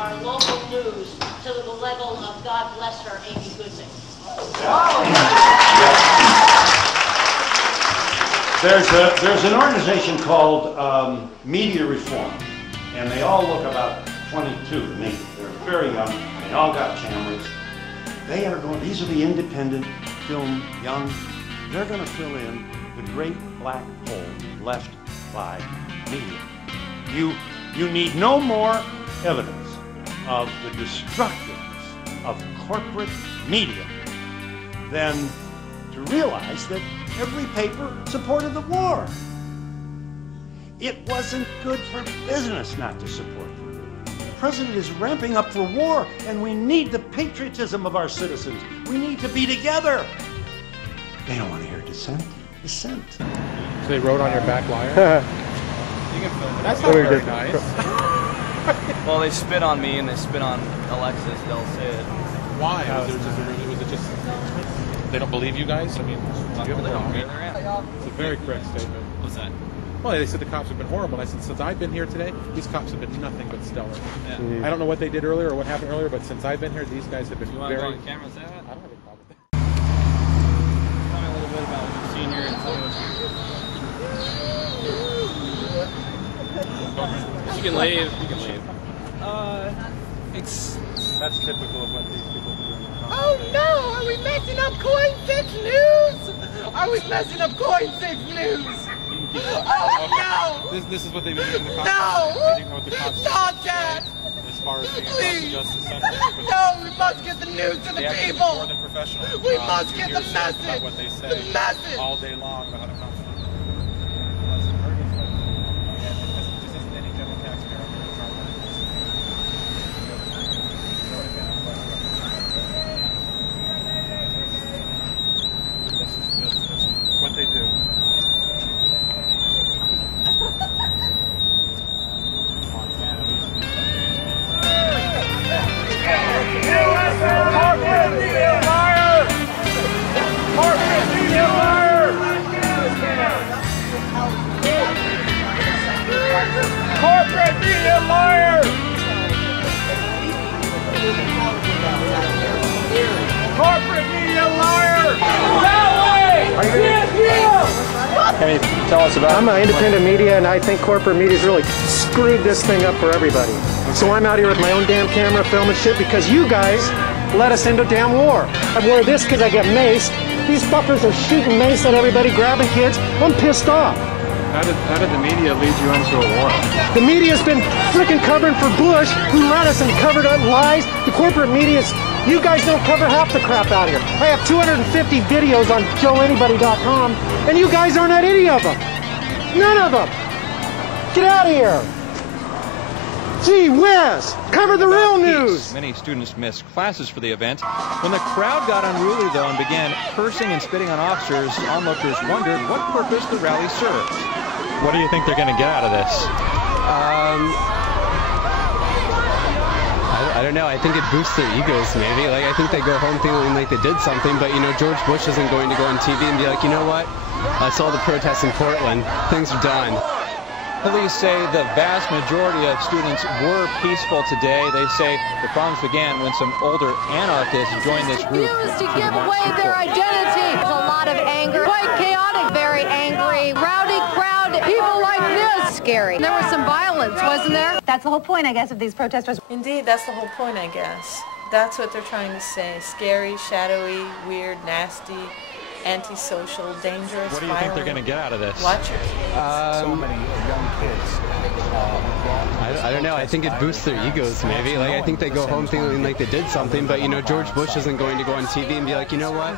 our local news to the level of God bless her, Amy Goodman. There's an organization called Media Reform, and they all look about 22 to me. They're very young. They all got cameras. They are going. These are the independent film young. They're going to fill in the great black hole left by media. You need no more evidence of the destructiveness of corporate media than to realize that every paper supported the war. It wasn't good for business not to support the war. The president is ramping up for war, and we need the patriotism of our citizens. We need to be together. They don't want to hear dissent. Dissent. So they wrote on your back wire? You can film it. That's not very nice. Well, they spit on me and they spit on Alexis Del Cid. Why? Was it just they don't believe you guys? I mean, you haven't heard me. It's a very correct statement. What's that? Well, they said the cops have been horrible. And I said, since I've been here today, these cops have been nothing but stellar. Yeah. I don't know what they did earlier or what happened earlier, but since I've been here, these guys have been very... You want to go on camera and say that? I don't have a problem with that. Tell me a little bit about what you've seen here and tell me what you can leave. You can leave. That's typical of what these people do. Oh no! Are we messing up Coin 6 News? Are we messing up Coin 6 News? Oh no! This is what they've been doing to the cops. No! They didn't know what the cops Stop that! As far as being Please! Justice Center. No, we must get the news to the They people! more than professional. We must get the About message! what they say The message! all day long about how to come. What they do. Corporate media liar! Corporate media liar! Corporate media liar! Corporate media liar! Can you tell us about it? I'm an independent media, and I think corporate media's really screwed this thing up for everybody. So I'm out here with my own damn camera filming shit because you guys led us into damn war. I wear this because I get maced. These fuckers are shooting mace at everybody, grabbing kids. I'm pissed off. How did the media lead you into a war? The media's been freaking covering for Bush, who led us and covered up lies. The corporate media's, you guys don't cover half the crap out here. I have 250 videos on joeanybody.com, and you guys aren't at any of them. None of them. Get out of here. Gee whiz! Cover the real news! Many students missed classes for the event. When the crowd got unruly, though, and began cursing and spitting on officers, onlookers wondered what purpose the rally served. What do you think they're going to get out of this? I don't know. I think it boosts their egos, maybe. Like, I think they go home feeling like they did something, but, you know, George Bush isn't going to go on TV and be like, you know what? I saw the protests in Portland. Things are done. Police say the vast majority of students were peaceful today. They say the problems began when some older anarchists joined this group. Refused to give away their identity. There's a lot of anger, quite chaotic, very angry, rowdy crowd, people like this. Scary. There was some violence, wasn't there? That's the whole point, I guess, of these protesters. Indeed, that's the whole point, I guess. That's what they're trying to say. Scary, shadowy, weird, nasty, antisocial, dangerous, What do you think they're going to get out of this? Watch your kids. So many young kids. I don't know. I think it boosts their egos, maybe. Like, I think they go home feeling like they did something, but, you know, George Bush isn't going to go on TV and be like, you know what?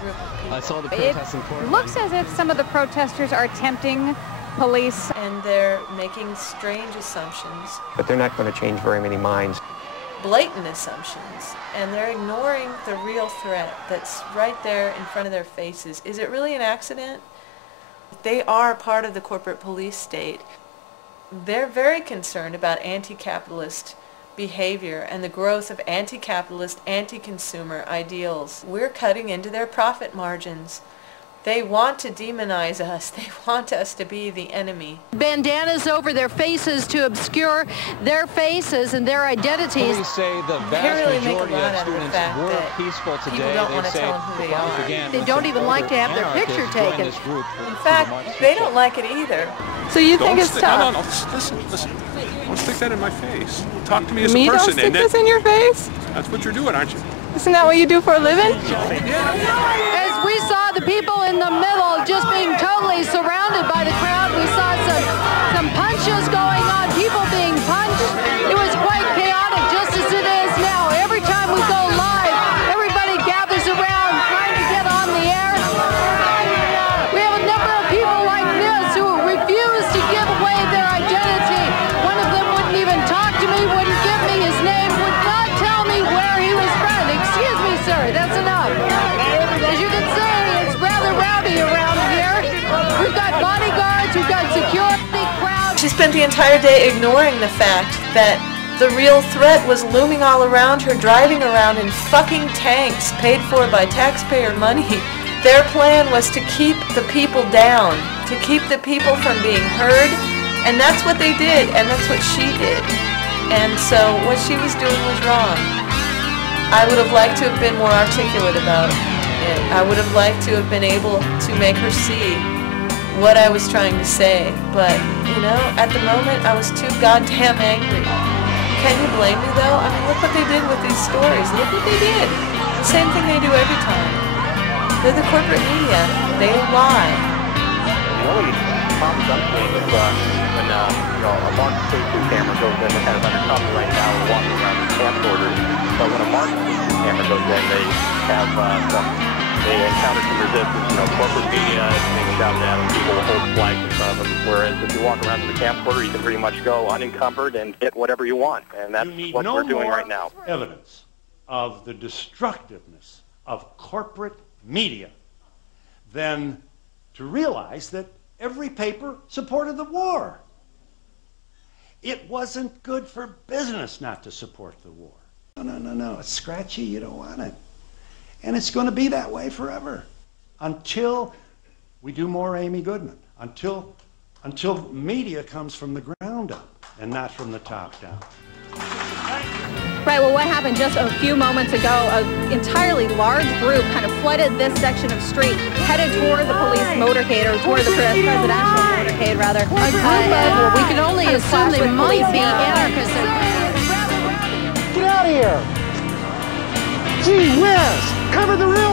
I saw the protests in Portland. It looks as if some of the protesters are tempting police. And they're making strange assumptions. But they're not going to change very many minds. Blatant assumptions, and they're ignoring the real threat that's right there in front of their faces. Is it really an accident? They are part of the corporate police state. They're very concerned about anti-capitalist behavior and the growth of anti-capitalist, anti-consumer ideals. We're cutting into their profit margins. They want to demonize us. They want us to be the enemy. Bandanas over their faces to obscure their faces and their identities. Police say the vast majority of students were peaceful today. They say the violence began. They don't even like to have their picture taken. In fact, they don't like it either. So you think it's tough? No, listen. Don't stick that in my face. Talk to me as a Me person. don't stick this in your face? That's what you're doing, aren't you? Isn't that what you do for a living? As we saw the people in the middle just being totally surrounded by the crowd, we saw some punches going on, people being punched. It was quite chaotic, just as it is now. Every time we go live, everybody gathers around trying to get on the air. We have a number of people like this who refuse to give away their identity. One of them wouldn't even talk to me, wouldn't give me his name, would not tell me where he was from. Excuse me, sir, that's enough. As you can see, it's rather rowdy around here. We've got bodyguards, we've got security, crowd. She spent the entire day ignoring the fact that the real threat was looming all around her, driving around in fucking tanks paid for by taxpayer money. Their plan was to keep the people down, to keep the people from being heard, and that's what they did, and that's what she did. And so what she was doing was wrong. I would have liked to have been more articulate about it. I would have liked to have been able to make her see what I was trying to say. But, you know, at the moment, I was too goddamn angry. Can you blame me, though? I mean, look what they did with these stories. Look what they did. The same thing they do every time. They're the corporate media. They lie. The only problem I'm seeing is when a Mark 2 camera goes in, we're kind of undercover right now, we're walking around the camcorders. But when a Mark 2 camera goes in, they have they encounter some resistance. Corporate media is being shouted at, and people will hold flags in front of them. Whereas if you walk around to the camcorder, you can pretty much go unencumbered and get whatever you want. And that's what we're doing right now. Evidence of the destructiveness of corporate media than to realize that every paper supported the war. It wasn't good for business not to support the war. No. It's scratchy. You don't want it. And it's going to be that way forever until we do more Amy Goodman, until media comes from the ground up and not from the top down. Right, well, what happened just a few moments ago, an entirely large group kind of flooded this section of street, headed toward the police motorcade, or toward the presidential motorcade, rather. A group of, we can only assume they might be anarchists. Get out of here! Gee whiz! Cover the real